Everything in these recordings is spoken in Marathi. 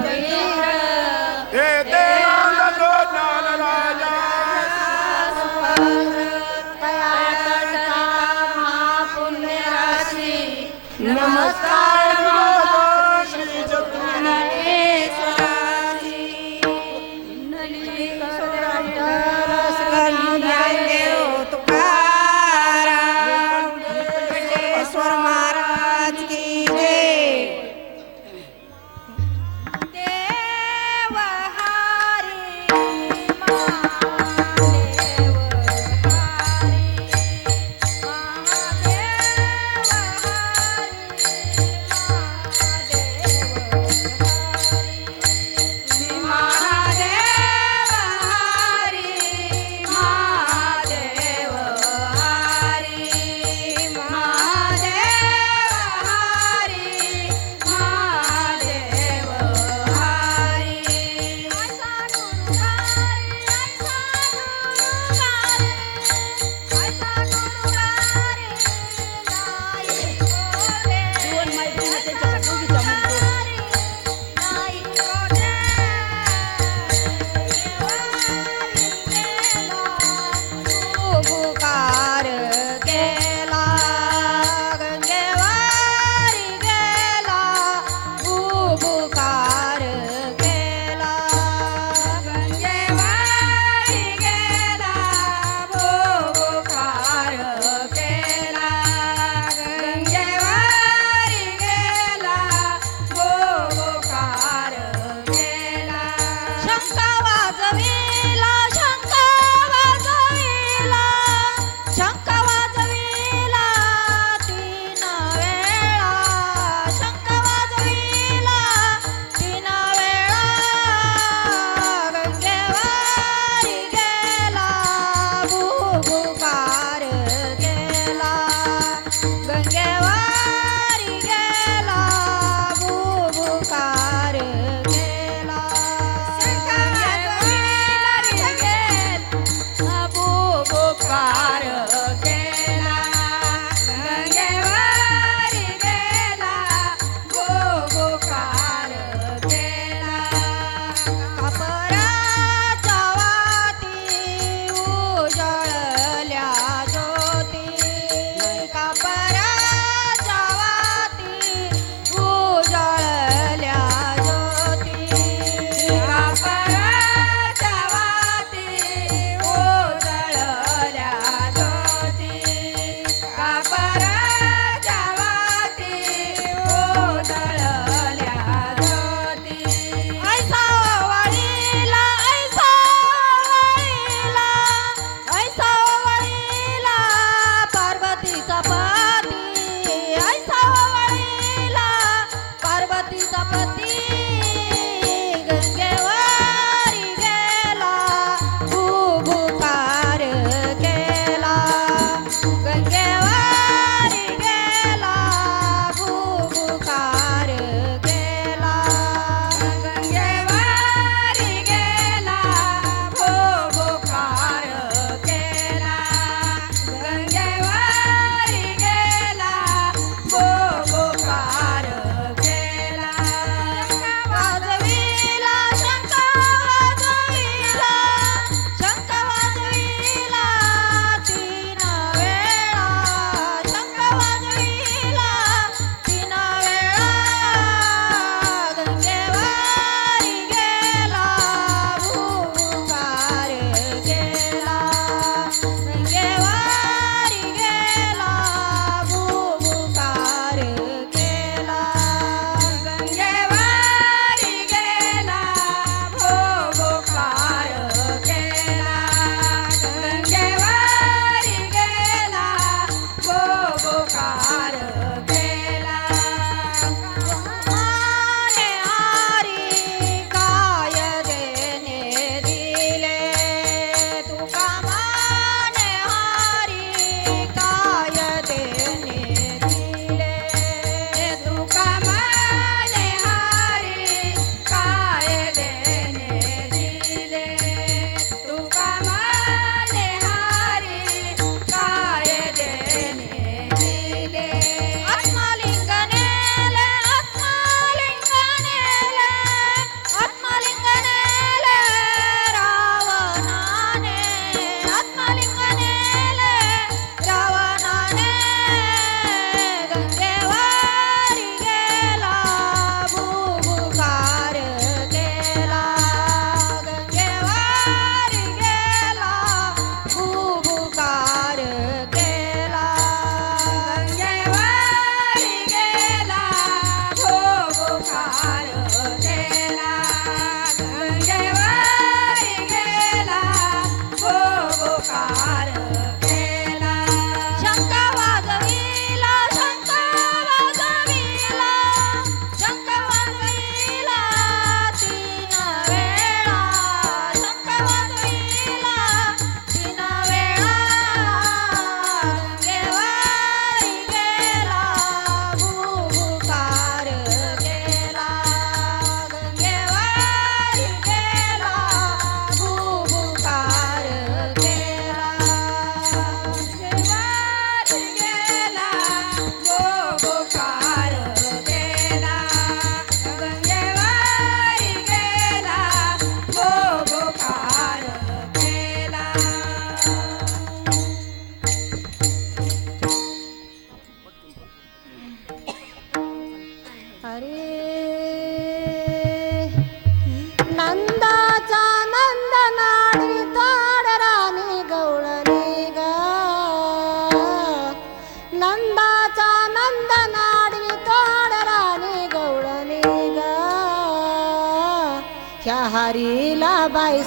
Maria. yeah. हरेला बाई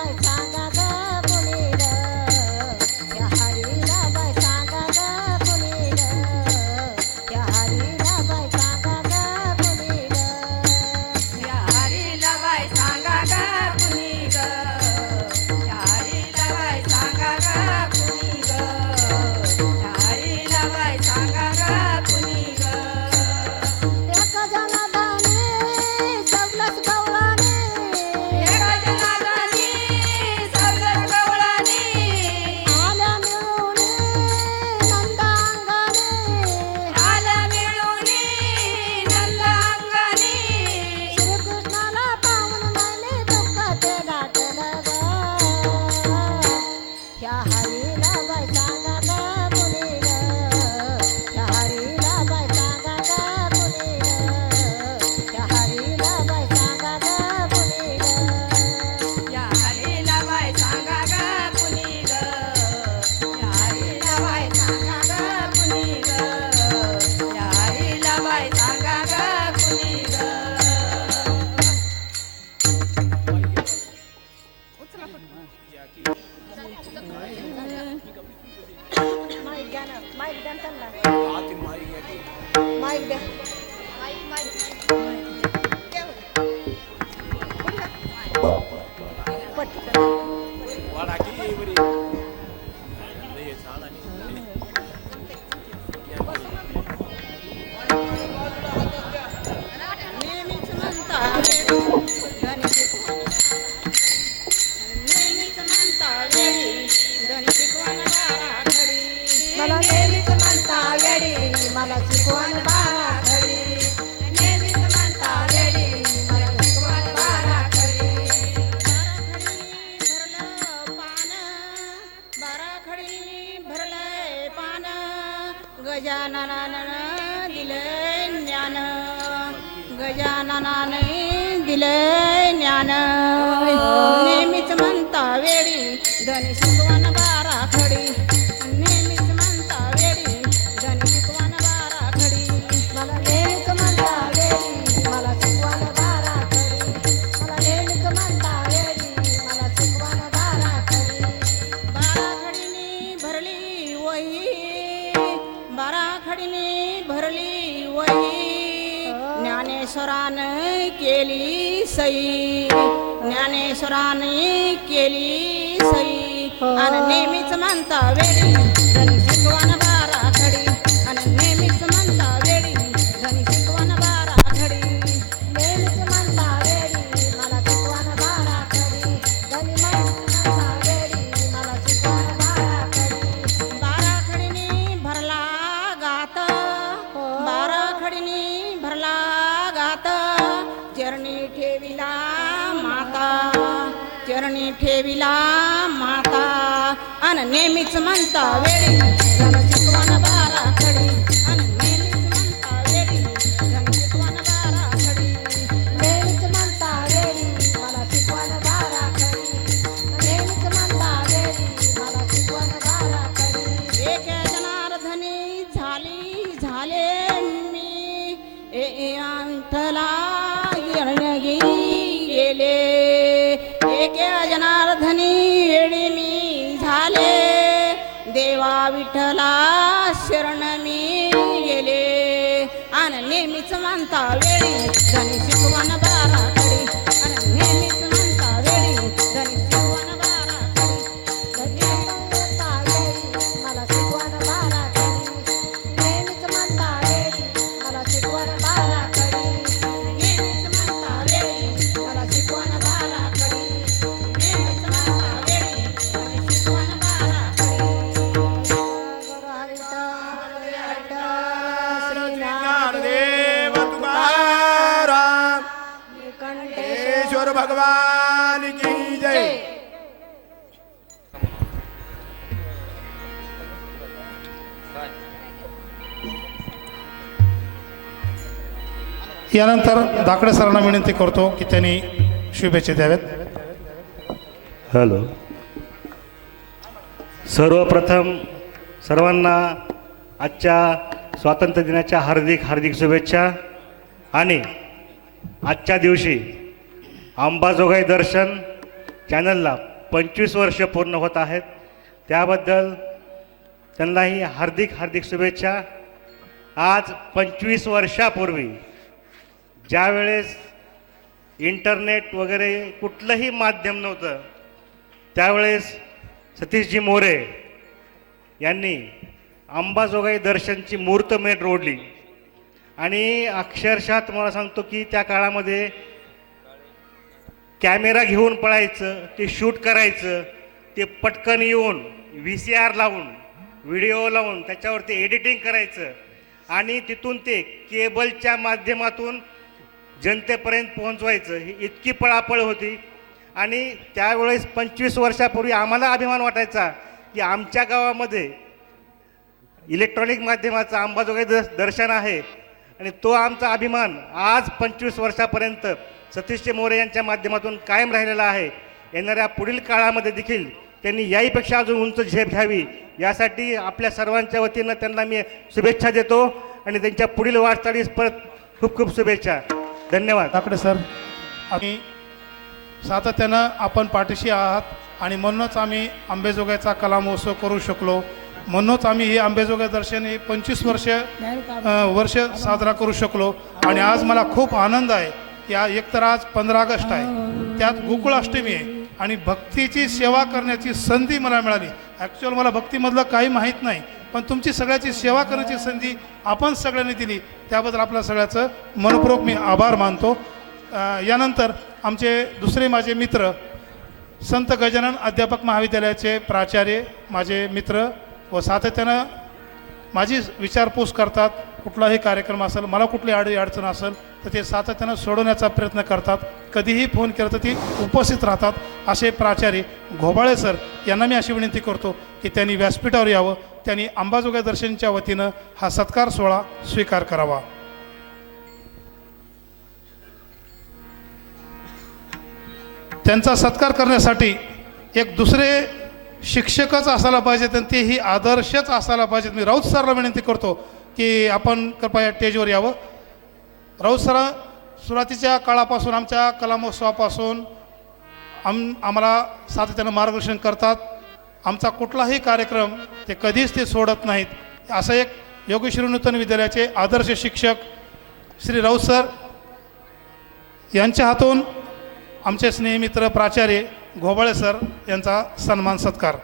Bye. What? दिले ज्ञान. हो. नेहमीच म्हणता वेळी धनी ज्ञानेश्वराने केली सई. आणि नेहमीच म्हणता वेळी मी ए भगवान की जय। यानंतर दाकडे सरांना विनंती करतो की त्यांनी शुभेच्छा द्याव्यात हॅलो. सर्वप्रथम सर्वांना आजच्या स्वातंत्र्य दिनाच्या हार्दिक हार्दिक शुभेच्छा आणि आजच्या दिवशी अंबाजोगाई दर्शन चॅनलला पंचवीस वर्ष पूर्ण होत आहेत. त्याबद्दल त्यांनाही हार्दिक हार्दिक शुभेच्छा. आज पंचवीस वर्षापूर्वी ज्यावेळेस इंटरनेट वगैरे कुठलंही माध्यम नव्हतं त्यावेळेस सतीशजी मोरे यांनी अंबाजोगाई दर्शनची मूर्तमेढ रोडली. आणि अक्षरशः तुम्हाला सांगतो की त्या काळामध्ये कॅमेरा घेऊन पळायचं ते शूट करायचं ते पटकन येऊन व्ही सी आर लावून व्हिडिओ लावून त्याच्यावरती एडिटिंग करायचं आणि तिथून ते केबलच्या माध्यमातून जनतेपर्यंत पोहोचवायचं. ही इतकी पळापळ होती आणि त्यावेळेस पंचवीस वर्षापूर्वी आम्हाला अभिमान वाटायचा की आमच्या गावामध्ये इलेक्ट्रॉनिक माध्यमाचं अंबाजोगाई दर्शन आहे आणि तो आमचा अभिमान आज पंचवीस वर्षापर्यंत सतीशचे मोरे यांच्या माध्यमातून कायम राहिलेला आहे. येणाऱ्या पुढील काळामध्ये देखील त्यांनी याहीपेक्षा अजून उंच झेप घ्यावी. यासाठी आपल्या सर्वांच्या वतीनं त्यांना मी शुभेच्छा देतो आणि त्यांच्या पुढील वाटचालीस परत खूप खूप शुभेच्छा. धन्यवाद. दाकडे सर आम्ही सातत्यानं आपण पाठीशी आहात आणि म्हणूनच आम्ही आंबेजोगाईचा कला महोत्सव करू शकलो. म्हणूनच आम्ही हे आंबेजोगाई दर्शन हे पंचवीस वर्ष वर्ष साजरा करू शकलो. आणि आज मला खूप आनंद आहे. या एकतर आज पंधरा ऑगस्ट आहे. त्यात गोकुळाष्टमी आहे. आणि भक्तीची सेवा करण्याची संधी मला मिळाली. ॲक्च्युअल मला भक्तीमधलं काही माहीत नाही पण तुमची सगळ्याची सेवा करण्याची संधी आपण सगळ्यांनी दिली. त्याबद्दल आपल्या सगळ्याचं मनपूर्वक मी आभार मानतो. यानंतर आमचे दुसरे माझे मित्र संत गजानन अध्यापक महाविद्यालयाचे प्राचार्य माझे मित्र व सातत्यानं माझी विचारपूस करतात. कुठलाही कार्यक्रम असेल मला कुठली अडी अडचण असेल तर ते सातत्यानं सोडवण्याचा प्रयत्न करतात. कधीही फोन केला तर ती उपस्थित राहतात. असे प्राचार्य घोबाळे सर यांना मी अशी विनंती करतो की त्यांनी व्यासपीठावर यावं. त्यांनी अंबाजोगाई दर्शनच्या वतीनं हा सत्कार सोहळा स्वीकार करावा. त्यांचा सत्कार करण्यासाठी एक दुसरे शिक्षकच असायला पाहिजेत आणि तेही आदर्शच असायला पाहिजेत. मी राऊत सरला विनंती करतो की आपण कृपया स्टेजवर यावं. राऊत सर सुरुवातीच्या काळापासून आमच्या कला महोत्सवापासून आम आम्हाला सातत्यानं मार्गदर्शन करतात. आमचा कुठलाही कार्यक्रम ते कधीच ते सोडत नाहीत. असं एक योगेश्वरी नूतन विद्यालयाचे आदर्श शिक्षक श्री राऊत सर यांच्या हातून आमचे स्नेहमित्र प्राचार्य घोबाळे सर यांचा सन्मान सत्कार.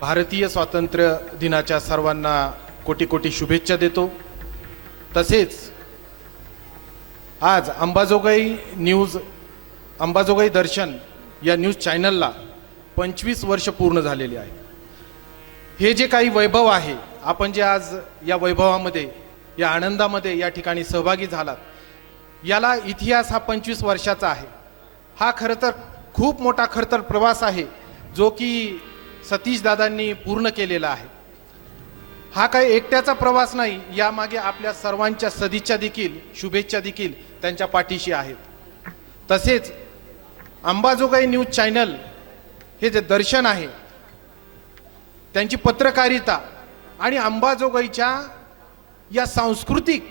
भारतीय स्वातंत्र्य दिनाच्या सर्वांना कोटी कोटी शुभेच्छा देतो. तसेच आज अंबाजोगाई न्यूज अंबाजोगाई दर्शन या न्यूज चॅनलला पंचवीस वर्ष पूर्ण झालेली आहे. हे जे काही वैभव आहे आपण जे आज या वैभवामध्ये या आनंदामध्ये या ठिकाणी सहभागी झालात. याला इतिहास हा पंचवीस वर्षाचा आहे. हा खरं तर खूप मोठा खरं तर प्रवास आहे जो की सतीश दादांनी पूर्ण केलेला आहे. हा काही एकट्याचा प्रवास नाही यामागे आपल्या सर्वांच्या सदिच्छा देखील शुभेच्छा देखील त्यांच्या पाठीशी आहेत. तसेच अंबाजोगाई न्यूज चॅनल हे जे दर्शन आहे त्यांची पत्रकारिता आणि अंबाजोगाईच्या या सांस्कृतिक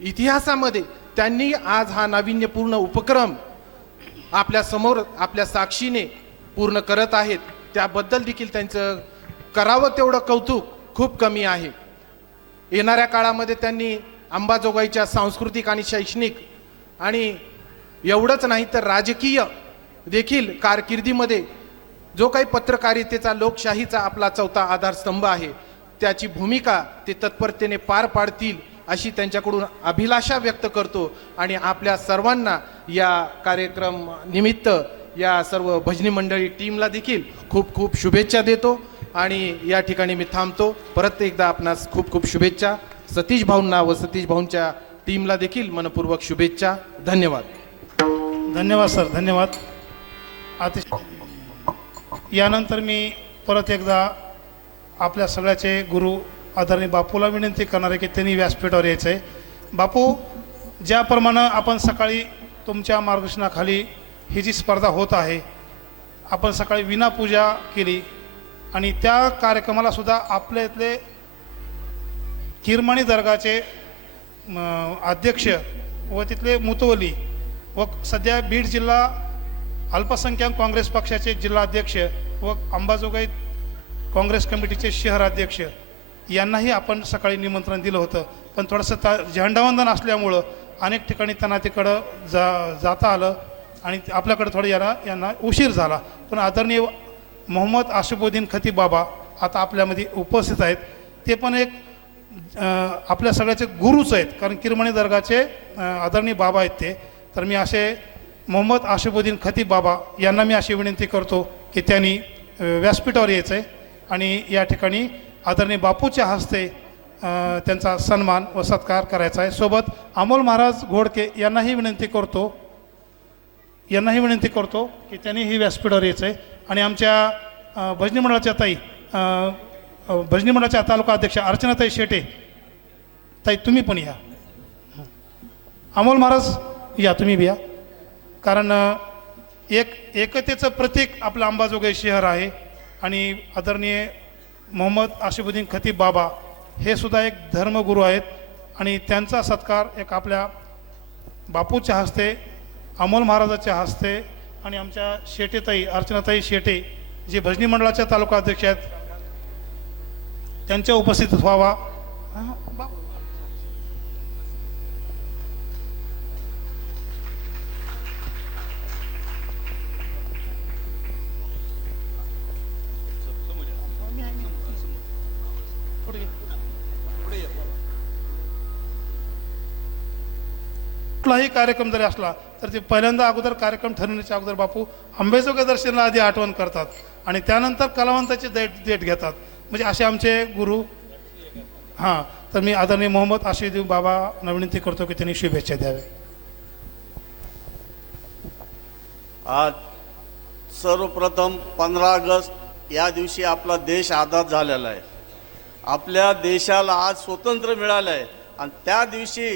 इतिहासामध्ये त्यांनी आज हा नाविन्यपूर्ण उपक्रम आपल्यासमोर आपल्या साक्षीने पूर्ण करत आहेत. त्याबद्दल देखील त्यांचं करावं तेवढं कौतुक खूप कमी आहे. येणाऱ्या काळामध्ये त्यांनी अंबाजोगाईच्या सांस्कृतिक आणि शैक्षणिक आणि एवढंच नाही तर राजकीय देखील कारकिर्दीमध्ये जो काही पत्रकारितेचा लोकशाहीचा आपला चौथा आधारस्तंभ आहे त्याची भूमिका ते तत्परतेने पार पाडतील अशी त्यांच्याकडून अभिलाषा व्यक्त करतो आणि आपल्या सर्वांना या कार्यक्रम निमित्त या सर्व भजनी मंडळी टीमला देखील खूप खूप शुभेच्छा देतो. आणि या ठिकाणी मी थांबतो. परत एकदा आपणास खूप खूप शुभेच्छा. सतीश भाऊंना व सतीश भाऊंच्या टीमला देखील मनपूर्वक शुभेच्छा. धन्यवाद. धन्यवाद सर. धन्यवाद. अतिशय यानंतर मी परत एकदा आपल्या सगळ्याचे गुरु आदरणीय बापूला विनंती करणार आहे की त्यांनी व्यासपीठावर यायचं आहे बापू ज्याप्रमाणे आपण सकाळी तुमच्या मार्गदर्शनाखाली ही जी स्पर्धा होत आहे आपण सकाळी विनापूजा केली आणि त्या कार्यक्रमाला सुद्धा आपल्या इथले किरमाणी दर्गाचे अध्यक्ष व तिथले मुतवली व सध्या बीड जिल्हा अल्पसंख्याक काँग्रेस पक्षाचे जिल्हा अध्यक्ष व अंबाजोगाई काँग्रेस कमिटीचे शहराध्यक्ष यांनाही आपण सकाळी निमंत्रण दिलं होतं. पण थोडंसं ता झेंडावंदन असल्यामुळं अनेक ठिकाणी त्यांना तिकडं जा जाता आलं आणि आपल्याकडं थोडं यांना यांना उशीर झाला. पण आदरणीय मोहम्मद आशिफुद्दीन खती बाबा आता आपल्यामध्ये उपस्थित आहेत. ते पण एक आपल्या सगळ्याचे गुरुच आहेत. कारण किरमणी दर्गाचे आदरणीय बाबा आहेत ते. तर मी असे मोहम्मद आशिफुद्दीन खती बाबा यांना मी अशी विनंती करतो की त्यांनी व्यासपीठावर यायचं आहे आणि या ठिकाणी आदरणीय बापूच्या हस्ते त्यांचा सन्मान व सत्कार करायचा आहे. सोबत अमोल महाराज घोडके यांनाही विनंती करतो यांनाही विनंती करतो की त्यांनी ही व्यासपीठावर यायचं आहे. आणि आमच्या भजनी मंडळाच्या ताई भजनी मंडळाच्या तालुका अध्यक्ष अर्चनाताई शेटे ताई तुम्ही पण या. अमोल महाराज या तुम्ही बी या. कारण एक एकतेचं प्रतीक आपलं अंबाजोगाई शहर आहे. आणि आदरणीय मोहम्मद आशिफुद्दीन खतीब बाबा हे सुद्धा एक धर्मगुरू आहेत आणि त्यांचा सत्कार एक आपल्या बापूच्या हस्ते अमोल महाराजाच्या हस्ते आणि आमच्या शेटेताई अर्चनाताई शेटे जे भजनी मंडळाच्या तालुका अध्यक्ष आहेत त्यांच्या उपस्थित व्हावा हा, बा- पुढे ये. पुढे ये. कोणताही कार्यक्रम जरी असला तर ते पहिल्यांदा अगोदर कार्यक्रम ठरवण्याच्या अगोदर बापू आंबेजोगाई दर्शनाला आधी आठवण करतात आणि त्यानंतर कलावंताची देट देठ घेतात. म्हणजे असे आमचे गुरु. हां तर मी आदरणीय मोहम्मद आशिद बाबा विनंती करतो की त्यांनी शुभेच्छा द्यावे आज सर्वप्रथम पंधरा ऑगस्ट या दिवशी आपला देश आझाद झालेला आहे. आपल्या देशाला आज स्वतंत्र मिळालं आहे. आणि त्या दिवशी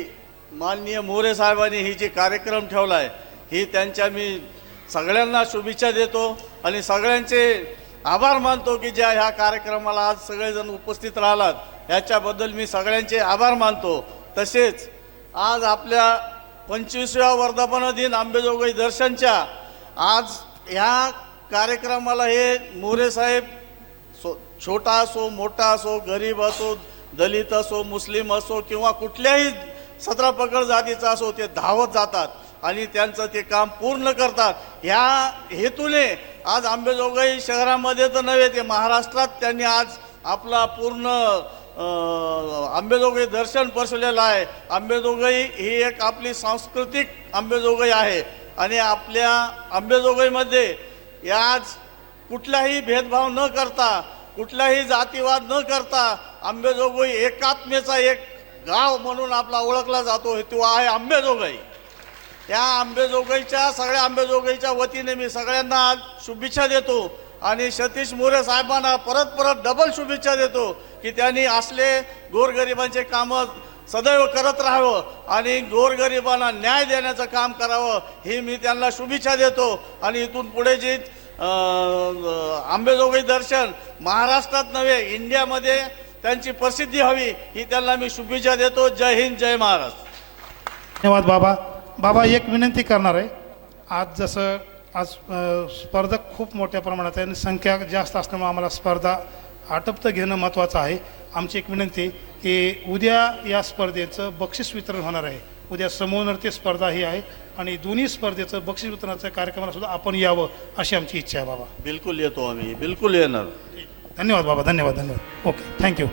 माननीय मोरे साहेबांनी ही जी कार्यक्रम ठेवला आहे ही त्यांच्या मी सगळ्यांना शुभेच्छा देतो आणि सगळ्यांचे आभार मानतो की ज्या ह्या कार्यक्रमाला आज सगळेजण उपस्थित राहिलात याच्याबद्दल मी सगळ्यांचे आभार मानतो. तसेच आज आपल्या पंचवीसव्या वर्धापन दिन आंबेजोगाई दर्शनच्या आज ह्या कार्यक्रमाला हे मोरे साहेब सो छोटा असो मोठा असो गरीब असो दलित असो मुस्लिम असो किंवा कुठल्याही सतरा पकड जातीचा असो ते धावत जातात आणि त्यांचं ते काम पूर्ण करतात. ह्या हेतूने आज आंबेजोगाई शहरामध्ये तर नव्हे ते महाराष्ट्रात त्यांनी आज आपला पूर्ण आंबेजोगाई दर्शन पसरलेलं आहे. आंबेजोगाई ही एक आपली सांस्कृतिक आंबेजोगाई आहे. आणि आपल्या आंबेजोगाईमध्ये आज कुठलाही भेदभाव न करता कुठलाही जातीवाद न करता आंबेजोगाई एकात्मेचा एक गाव म्हणून आपला ओळखला जातो तो आहे आंबेजोगाई. त्या आंबेजोगाईच्या सगळ्या आंबेजोगाईच्या वतीने मी सगळ्यांना शुभेच्छा देतो. आणि सतीश मोरे साहेबांना परत परत डबल शुभेच्छा देतो की त्यांनी असले गोरगरिबांचे कामं सदैव करत राहावं आणि गोरगरिबांना न्याय देण्याचं काम करावं ही मी त्यांना शुभेच्छा देतो. आणि इथून पुढे जी आंबेजोगाई दर्शन महाराष्ट्रात नव्हे इंडियामध्ये त्यांची प्रसिद्धी हवी ही त्यांना मी शुभेच्छा देतो. जय हिंद जय महाराष्ट्र. धन्यवाद बाबा. बाबा एक विनंती करणार आहे. आज जसं आज स्पर्धक खूप मोठ्या प्रमाणात आहे आणि संख्या जास्त असल्यामुळे आम्हाला स्पर्धा आटपतं घेणं महत्त्वाचं आहे. आमची एक विनंती की उद्या या स्पर्धेचं बक्षीस वितरण होणार आहे. उद्या समूह नृत्य स्पर्धा ही आहे आणि दोन्ही स्पर्धेचं बक्षीस वितरणाच्या कार्यक्रमाला सुद्धा आपण यावं अशी आमची इच्छा आहे बाबा. बिलकुल येतो आम्ही. बिलकुल येणार. धन्यवाद बाबा धन्यवाद धन्यवाद. Okay thank you